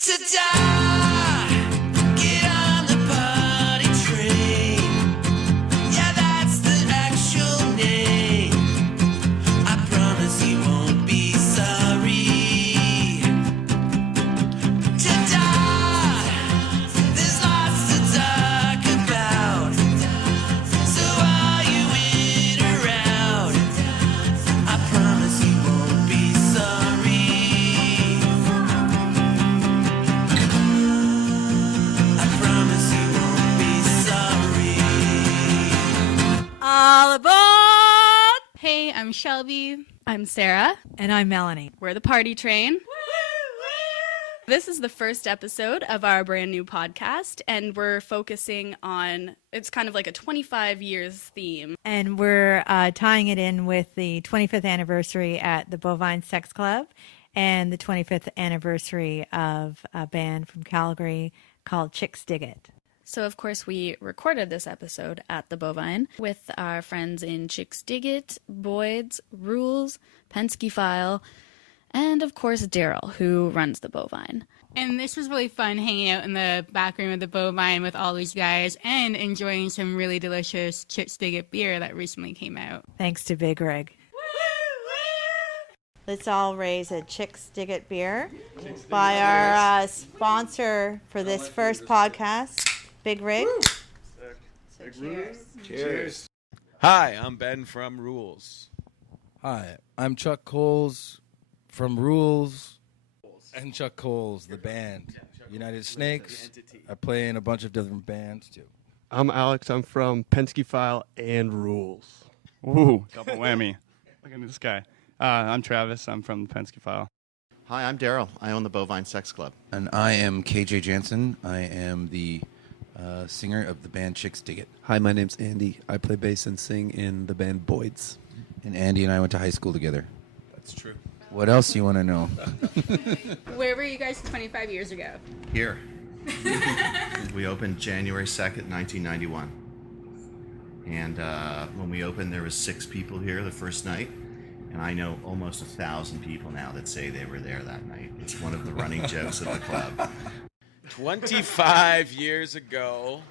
Ta-da! Get on the party train. Yeah, that's the actual name. I promise you won't be sorry. Ta-da! There's lots to talk about. So are you in or out? I promise you won't be sorry. I promise you won't be sorry. All aboard! Hey, I'm Shelby. I'm Sarah. And I'm Melanie. We're the Party Train. This is the first episode of our brand new podcast, and we're focusing on, it's kind of like a 25 years theme. And we're tying it in with the 25th anniversary at the Bovine Sex Club and the 25th anniversary of a band from Calgary called Chixdiggit. So, of course, we recorded this episode at the Bovine with our friends in Chixdiggit, Boyd's, Rules, Penske File, and, of course, Daryl, who runs the Bovine. And this was really fun hanging out in the back room of the Bovine with all these guys and enjoying some really delicious Chixdiggit beer that recently came out. Thanks to Big Rig. Let's all raise a Chixdiggit beer by our sponsor for this first podcast, Big Rig. So cheers. Cheers. Hi, I'm Ben from Rules. Hi, I'm Chuck Coles from Rules and Chuck Coles, the band. United Snakes. I play in a bunch of different bands, too. I'm Alex. I'm from Penske File and Rules. Ooh, double whammy. Look at this guy. I'm Travis. I'm from the Penske File. Hi, I'm Daryl. I own the Bovine Sex Club. And I am KJ Jansen. I am the singer of the band Chixdiggit. Hi, my name's Andy. I play bass and sing in the band Boyd's. And Andy and I went to high school together. That's true. What else do you want to know? Where were you guys 25 years ago? Here. We opened January 2nd, 1991. And when we opened, there was 6 people here the first night. And I know almost 1,000 people now that say they were there that night. It's one of the running jokes of the club. 25 years ago,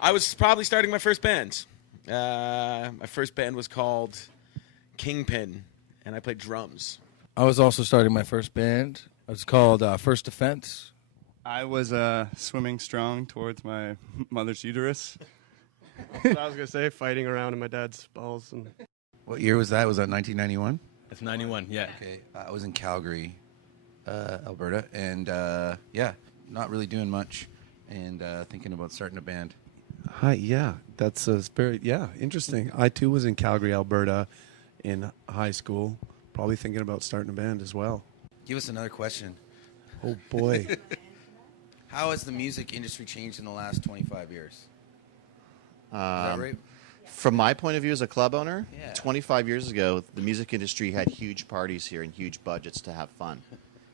I was probably starting my first band. My first band was called Kingpin, and I played drums. I was also starting my first band. It was called First Defense. I was swimming strong towards my mother's uterus. That's what I was going to say, fighting around in my dad's balls. And What year was that? Was that 1991? It's 91, yeah. Okay. I was in Calgary, Alberta, and yeah, not really doing much, and thinking about starting a band. Hi, yeah, that's very interesting. I too was in Calgary, Alberta, in high school, probably thinking about starting a band as well. Give us another question. Oh boy. How has the music industry changed in the last 25 years? Is that right? From my point of view as a club owner, Yeah. 25 years ago, the music industry had huge parties here and huge budgets to have fun.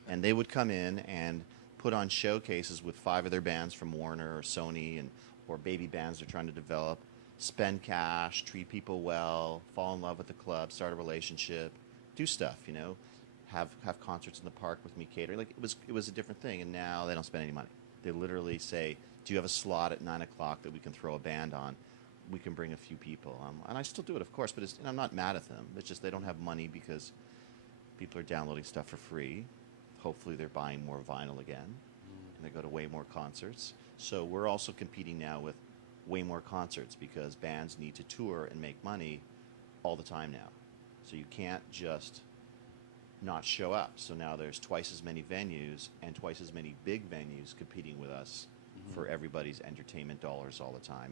And they would come in and put on showcases with 5 of their bands from Warner or Sony or baby bands they're trying to develop, spend cash, treat people well, fall in love with the club, start a relationship, do stuff, have concerts in the park with me catering. Like it was a different thing, and now they don't spend any money. They literally say, do you have a slot at 9 o'clock that we can throw a band on? We can bring a few people. And I still do it, of course, but I'm not mad at them. It's just they don't have money because people are downloading stuff for free. Hopefully they're buying more vinyl again, and they go to way more concerts. So we're also competing now with way more concerts because bands need to tour and make money all the time now. So you can't just not show up. So now there's twice as many venues and twice as many big venues competing with us for everybody's entertainment dollars all the time.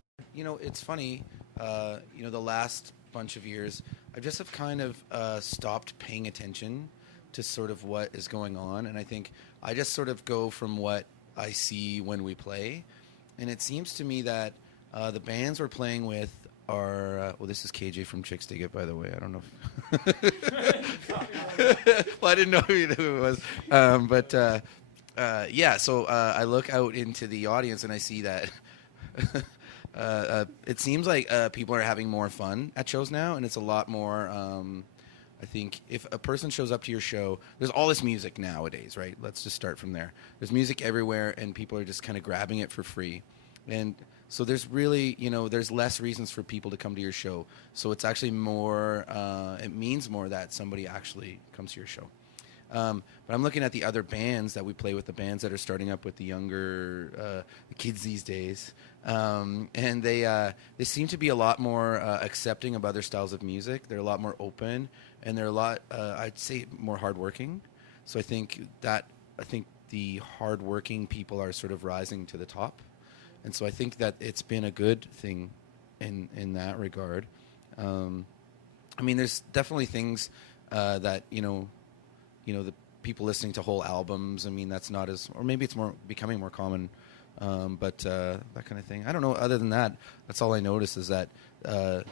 It's funny, the last bunch of years, I just have kind of stopped paying attention to sort of what is going on. And I think I just sort of go from what I see when we play. And it seems to me that the bands we're playing with are, this is KJ from Chixdiggit, by the way. I don't know if well, I didn't know who it was. So I look out into the audience and I see that it seems like people are having more fun at shows now, and it's a lot more I think if a person shows up to your show, there's all this music nowadays, right? Let's just start from there. There's music everywhere, and people are just kind of grabbing it for free. And so there's really, there's less reasons for people to come to your show. So it's actually more, it means more that somebody actually comes to your show. But I'm looking at the other bands that we play with, the bands that are starting up with the younger the kids these days, and they seem to be a lot more accepting of other styles of music. They're a lot more open, and they're a lot, I'd say, more hardworking. So I think the hardworking people are sort of rising to the top, and so I think that it's been a good thing in that regard. I mean, there's definitely things that the people listening to whole albums. I mean, that's not as, or maybe it's becoming more common, but that kind of thing. I don't know. Other than that, that's all I notice is that the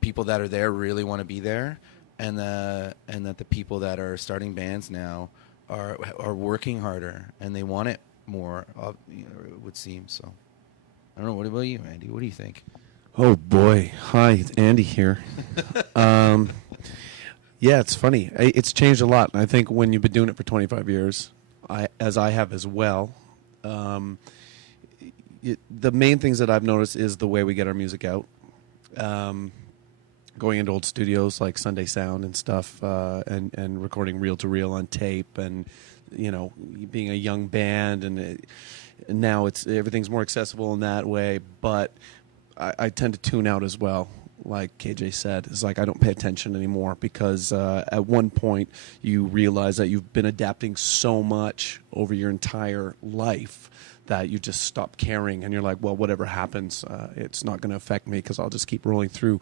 people that are there really want to be there, and that the people that are starting bands now are working harder and they want it more. It would seem so. I don't know. What about you, Andy? What do you think? Oh boy, hi, it's Andy here. Yeah, it's funny. It's changed a lot. I think when you've been doing it for 25 years, as I have as well, the main things that I've noticed is the way we get our music out. Going into old studios like Sunday Sound and stuff, and recording reel to reel on tape, and being a young band, and now everything's more accessible in that way. But I tend to tune out as well. Like KJ said, it's like I don't pay attention anymore because at one point you realize that you've been adapting so much over your entire life that you just stop caring, and you're like, well, whatever happens, it's not going to affect me because I'll just keep rolling through.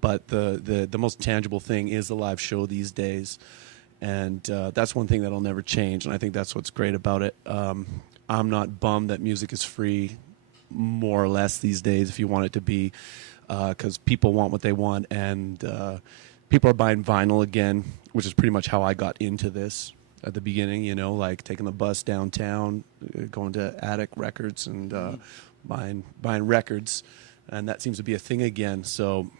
But the most tangible thing is the live show these days, and that's one thing that'll never change, and I think that's what's great about it. I'm not bummed that music is free, more or less these days, if you want it to be. Because people want what they want, and people are buying vinyl again, which is pretty much how I got into this at the beginning, like taking the bus downtown, going to Attic Records and buying records, and that seems to be a thing again. So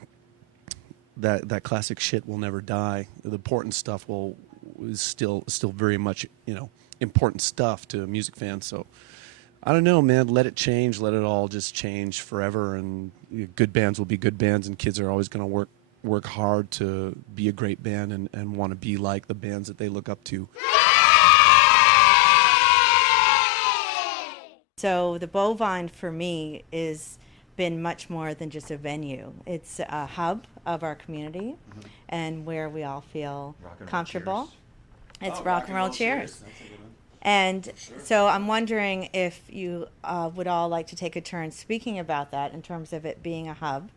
that classic shit will never die. The important stuff is still very much, important stuff to music fans. So I don't know, man. Let it change. Let it all just change forever. And good bands will be good bands, and kids are always going to work hard to be a great band and want to be like the bands that they look up to. So the Bovine for me is been much more than just a venue. It's a hub of our community, and where we all feel comfortable. It's rock and roll cheers. And so I'm wondering if you would all like to take a turn speaking about that in terms of it being a hub,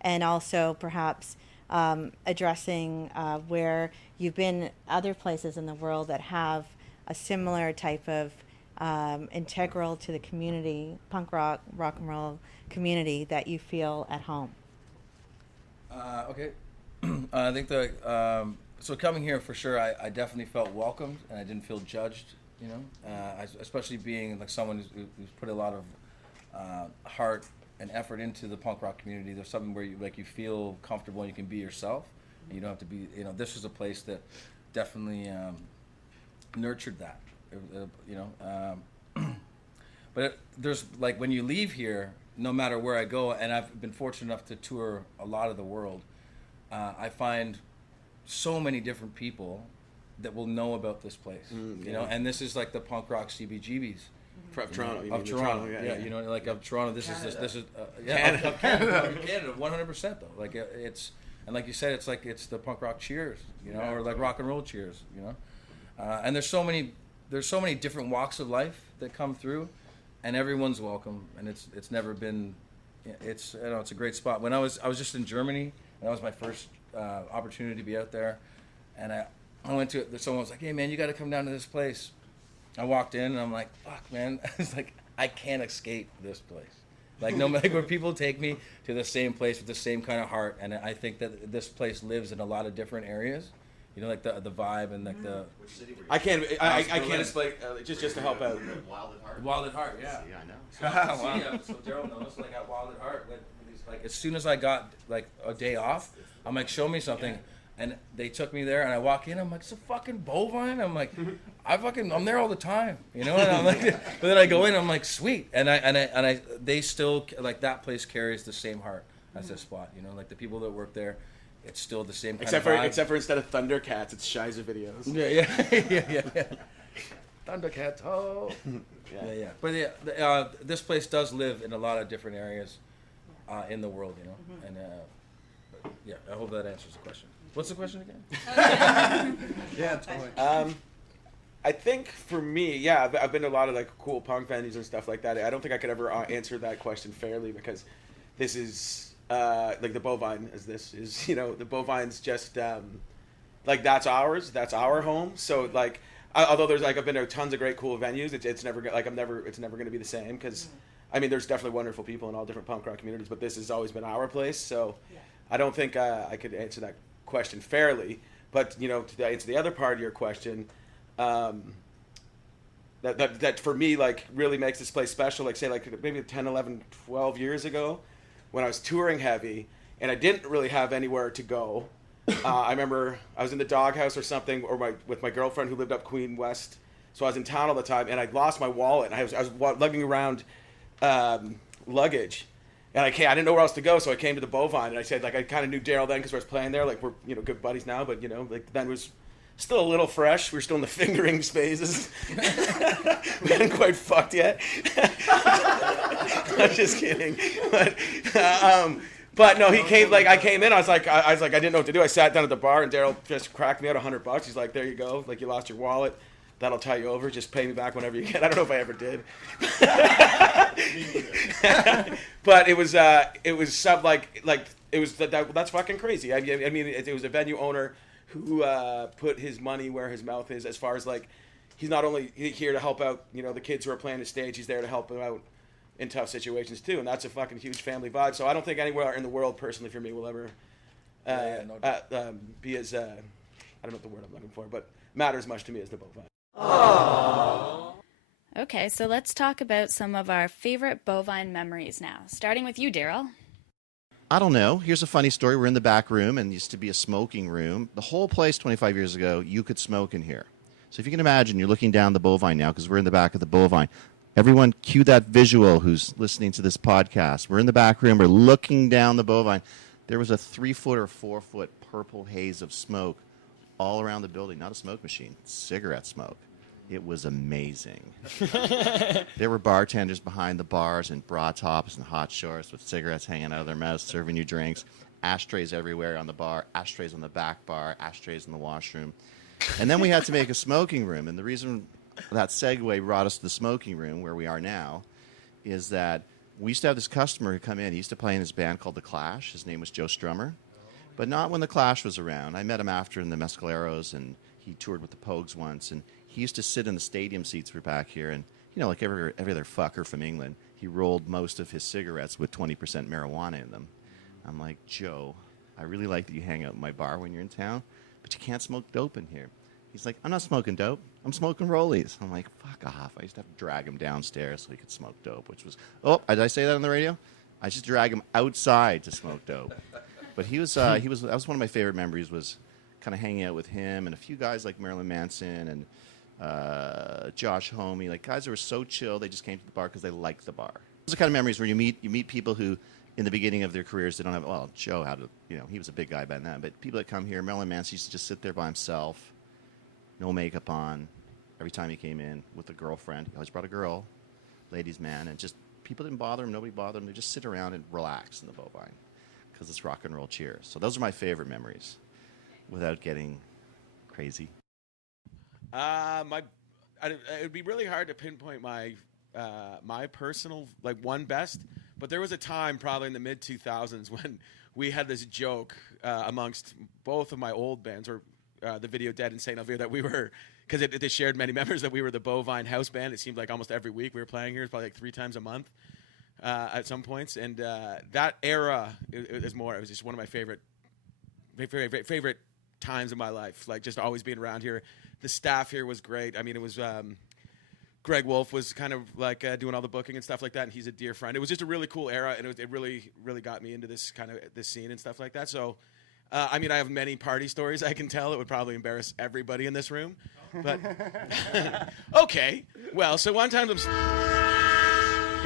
and also perhaps addressing where you've been other places in the world that have a similar type of integral to the community, punk rock and roll community, that you feel at home. Okay. I think so coming here for sure, I definitely felt welcomed, and I didn't feel judged. Especially being like someone who's put a lot of heart and effort into the punk rock community. There's something where you feel comfortable and you can be yourself. And you don't have to be. This was a place that definitely nurtured that. But there's like when you leave here, no matter where I go, and I've been fortunate enough to tour a lot of the world, I find so many different people that will know about this place, and this is like the punk rock CBGBs of Toronto. Of Toronto, yeah. Like of Toronto, this is Canada. Of Canada, 100% though. Like it's, and like you said, it's the punk rock cheers, or like rock and roll cheers, and there's so many different walks of life that come through, and everyone's welcome, and it's never been, it's a great spot. When I was just in Germany, and that was my first opportunity to be out there, and I went to it. Someone was like, "Hey man, you got to come down to this place." I walked in and I'm like, "Fuck man," it's like I can't escape this place. Like no matter where people take me to the same place with the same kind of heart, and I think that this place lives in a lot of different areas. Like the vibe and like the. Which city were you? I can't explain just to help out. Wild at Heart. Wild at Heart, yeah. Yeah, I know. Wow. So Daryl knows, like at Wild at Heart, like as soon as I got like a day off, I'm like, show me something. And they took me there, and I walk in. I'm like, it's a fucking Bovine. I'm like, I'm there all the time, you know. And I'm like, but then I go in, I'm like, sweet. And they still like that place carries the same heart as this spot, you know. Like the people that work there, it's still the same kind of vibe. Except for instead of Thundercats, it's Shiza videos. Yeah. Thundercats, oh. Yeah. But this place does live in a lot of different areas in the world, you know. And but, yeah, I hope that answers the question. What's the question again? Yeah, totally. I think for me, I've been to a lot of like cool punk venues and stuff like that. I don't think I could ever answer that question fairly because this is like the Bovine the Bovine's just like that's ours, that's our home. So like, although there's like I've been to tons of great cool venues, it's never like it's never going to be the same because I mean there's definitely wonderful people in all different punk rock communities, but this has always been our place. So I don't think I could answer that question fairly, but you know, to answer the other part of your question, that for me like really makes this place special, like say like maybe 10, 11, 12 years ago when I was touring heavy and I didn't really have anywhere to go. I remember I was in the doghouse or something with my girlfriend who lived up Queen West, so I was in town all the time and I lost my wallet and I was lugging around luggage. And I didn't know where else to go, so I came to the Bovine, and I said, like, I kind of knew Daryl then because I was playing there. Like, we're, you know, good buddies now, but, you know, like, then it was still a little fresh. We were still in the fingering phases. We hadn't quite fucked yet. I'm just kidding. But no, he came, like, I came in, I was like, I didn't know what to do. I sat down at the bar, and Daryl just cracked me out $100. He's like, there you go. Like, you lost your wallet. That'll tie you over. Just pay me back whenever you can. I don't know if I ever did. But it was sub like it was that's fucking crazy. I mean, it was a venue owner who put his money where his mouth is. As far as like, he's not only here to help out, you know, the kids who are playing the stage. He's there to help them out in tough situations too, and that's a fucking huge family vibe. So I don't think anywhere in the world, personally, for me, will ever be as I don't know what the word I'm looking for, but matters much to me as the Bovine. Okay, so let's talk about some of our favorite Bovine memories now, starting with you, Daryl. I don't know. Here's a funny story. We're in the back room, and it used to be a smoking room. The whole place 25 years ago, you could smoke in here. So if you can imagine, you're looking down the Bovine now, because we're in the back of the Bovine. Everyone cue that visual who's listening to this podcast. We're in the back room. We're looking down the Bovine. There was a 3-foot or 4-foot purple haze of smoke all around the building. Not a smoke machine, cigarette smoke. It was amazing. There were bartenders behind the bars in bra tops and hot shorts with cigarettes hanging out of their mouths, serving you drinks. Ashtrays everywhere on the bar, ashtrays on the back bar, ashtrays in the washroom. And then we had to make a smoking room. And the reason that segue brought us to the smoking room, where we are now, is that we used to have this customer who come in. He used to play in his band called The Clash. His name was Joe Strummer. But not when The Clash was around. I met him after in the Mescaleros, and he toured with the Pogues once. And he used to sit in the stadium seats for back here, and, you know, like every other fucker from England, he rolled most of his cigarettes with 20% marijuana in them. I'm like, Joe, I really like that you hang out in my bar when you're in town, but you can't smoke dope in here. He's like, I'm not smoking dope. I'm smoking rollies. I'm like, fuck off. I used to have to drag him downstairs so he could smoke dope, which was, oh, did I say that on the radio? I used to drag him outside to smoke dope. But that was one of my favorite memories, was kind of hanging out with him and a few guys like Marilyn Manson and Josh Homme, like guys who were so chill, they just came to the bar because they liked the bar. Those are the kind of memories where you meet people who, in the beginning of their careers, they don't have, well, Joe had he was a big guy back then, but people that come here, Marilyn Manson used to just sit there by himself, no makeup on, every time he came in with a girlfriend. He always brought a girl, ladies' man, and just people didn't bother him, nobody bothered him. They just sit around and relax in the Bovine because it's rock and roll cheers. So those are my favorite memories, without getting crazy. It would be really hard to pinpoint my personal one best, but there was a time probably in the mid 2000s when we had this joke amongst both of my old bands, or the Video Dead and Saint Elvire, that we were, because they shared many members, that we were the Bovine house band. It seemed like almost every week we were playing here. It's probably like 3 times a month at some points, and that era it was just one of my favorite times of my life. Like, just always being around here. The staff here was great. I mean, it was Greg Wolf was kind of like doing all the booking and stuff like that, and he's a dear friend. It was just a really cool era, and it really, really got me into this kind of this scene and stuff like that. So I mean, I have many party stories I can tell. It would probably embarrass everybody in this room. But okay. Well, so one time I'm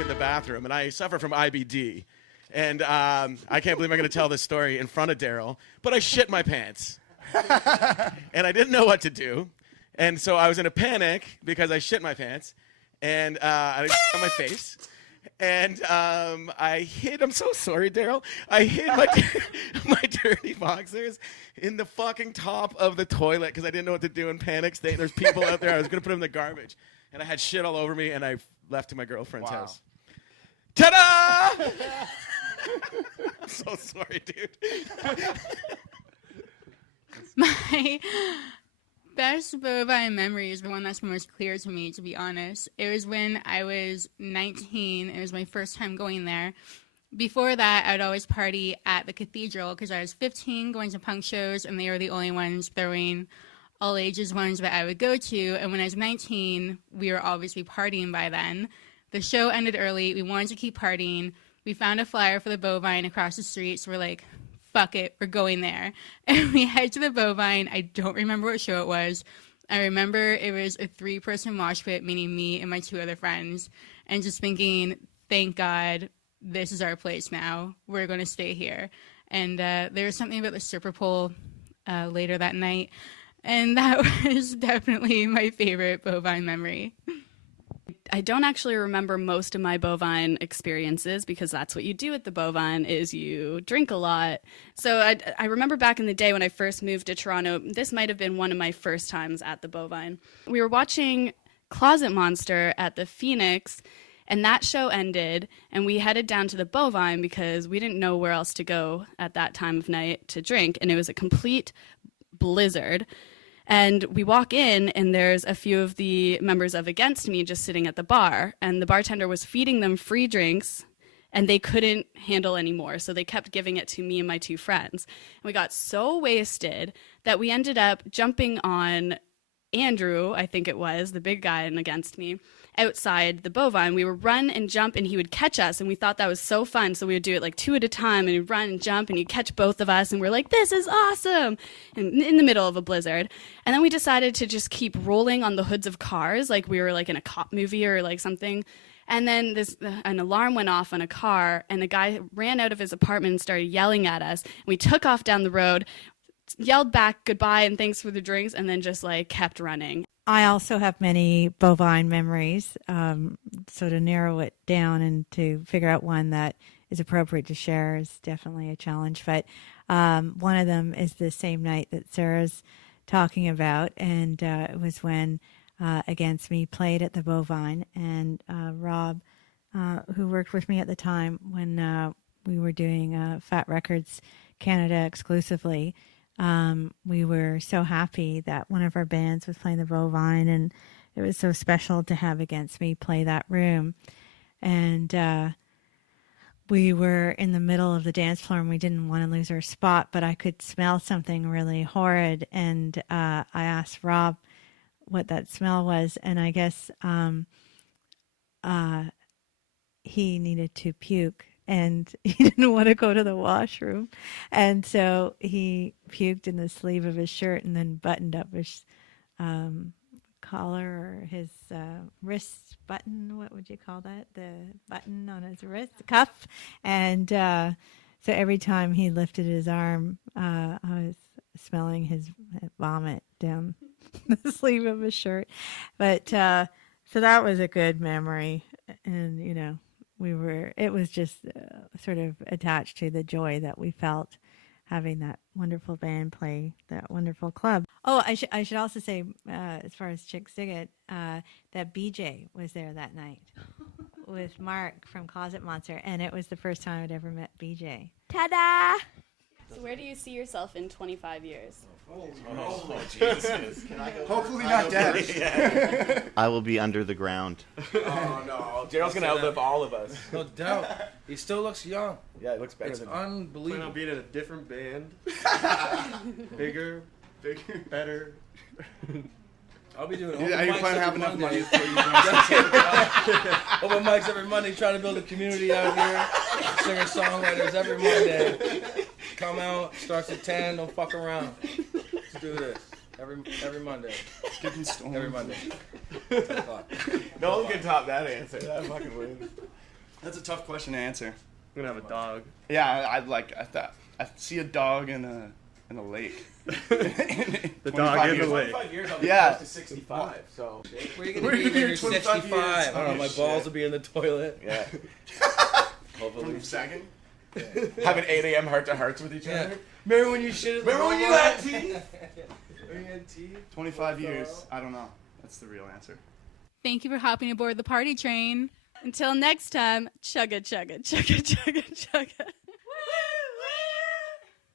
in the bathroom, and I suffer from IBD. And I can't believe I'm going to tell this story in front of Daryl, but I shit my pants. And I didn't know what to do. And so I was in a panic because I shit my pants. And I on my face. And I hid, I'm so sorry, Daryl. I hid my dirty boxers in the fucking top of the toilet because I didn't know what to do in panic state. There's people out there. I was going to put them in the garbage. And I had shit all over me, and I left to my girlfriend's house. Ta-da! I'm so sorry, dude. My best Bovine memory is the one that's most clear to me, to be honest. It was when I was 19. It was my first time going there. Before that, I'd always party at the cathedral because I was 15 going to punk shows, and they were the only ones throwing all ages ones that I would go to. And when I was 19, we were obviously partying by then. The show ended early. We wanted to keep partying. We found a flyer for the Bovine across the street, so we're like, fuck it, we're going there. And we head to the Bovine. I don't remember what show it was. I remember it was a 3-person mosh pit, meaning me and my 2 other friends, and just thinking, thank God, this is our place now. We're going to stay here. And there was something about the stripper pole later that night, and that was definitely my favorite Bovine memory. I don't actually remember most of my Bovine experiences because that's what you do at the Bovine is you drink a lot. So I remember back in the day when I first moved to Toronto, this might have been one of my first times at the Bovine. We were watching Closet Monster at the Phoenix, and that show ended, and we headed down to the Bovine because we didn't know where else to go at that time of night to drink, and it was a complete blizzard. And we walk in, and there's a few of the members of Against Me just sitting at the bar, and the bartender was feeding them free drinks, and they couldn't handle any more, so they kept giving it to me and my 2 friends. And we got so wasted that we ended up jumping on Andrew, I think it was, the big guy in Against Me, outside the Bovine. We would run and jump, and he would catch us, and we thought that was so fun, so we would do it like 2 at a time, and he'd run and jump, and he'd catch both of us, and we're like, this is awesome, and in the middle of a blizzard. And then we decided to just keep rolling on the hoods of cars, like we were like in a cop movie or like something. And then an alarm went off on a car, and a guy ran out of his apartment and started yelling at us. And we took off down the road, yelled back goodbye and thanks for the drinks, and then just like kept running. I also have many Bovine memories. So to narrow it down and to figure out one that is appropriate to share is definitely a challenge. But one of them is the same night that Sarah's talking about, and it was when Against Me played at the Bovine, and Rob, who worked with me at the time when we were doing Fat Records Canada exclusively, we were so happy that one of our bands was playing the Bovine, and it was so special to have Against Me play that room. And we were in the middle of the dance floor, and we didn't want to lose our spot, but I could smell something really horrid, and I asked Rob what that smell was, and I guess he needed to puke, and he didn't want to go to the washroom, and so he puked in the sleeve of his shirt and then buttoned up his collar or his wrist button. What would you call that? The button on his wrist, cuff. And so every time he lifted his arm, I was smelling his vomit down the sleeve of his shirt. But so that was a good memory, and you know, it was just sort of attached to the joy that we felt having that wonderful band play that wonderful club. Oh, I should also say, as far as Chixdiggit, that BJ was there that night with Mark from Closet Monster, and it was the first time I'd ever met BJ. Ta-da! So where do you see yourself in 25 years? Oh, Jesus. Hopefully not dead. I will be under the ground. Oh, no. Daryl's going to outlive all of us. No doubt. He still looks young. Yeah, it looks better It's than unbelievable. Plan on being in a different band. Bigger, better. I'll be doing Are you planning to have enough money? Open mics every Monday, trying to build a community out here. Singer-songwriters every Monday. come out. Starts at 10. Don't fuck around. Let's do this every Monday. Skipping storms. Every Monday. No one can top that answer. That fucking wins. That's a tough question to answer. I'm gonna have a dog. Yeah, I see a dog in a lake. The dog in the lake. 25 years, I'll be close to 65. So Where are you gonna be when you're 65? I don't know. My balls will be in the toilet. yeah, Hopefully. Second. having 8 a.m. heart-to-hearts with each other. Remember when you shit? Remember when you had teeth? 25 years. I don't know. That's the real answer. Thank you for hopping aboard the party train. Until next time, chugga chugga chugga chugga chugga.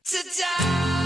Ta-da!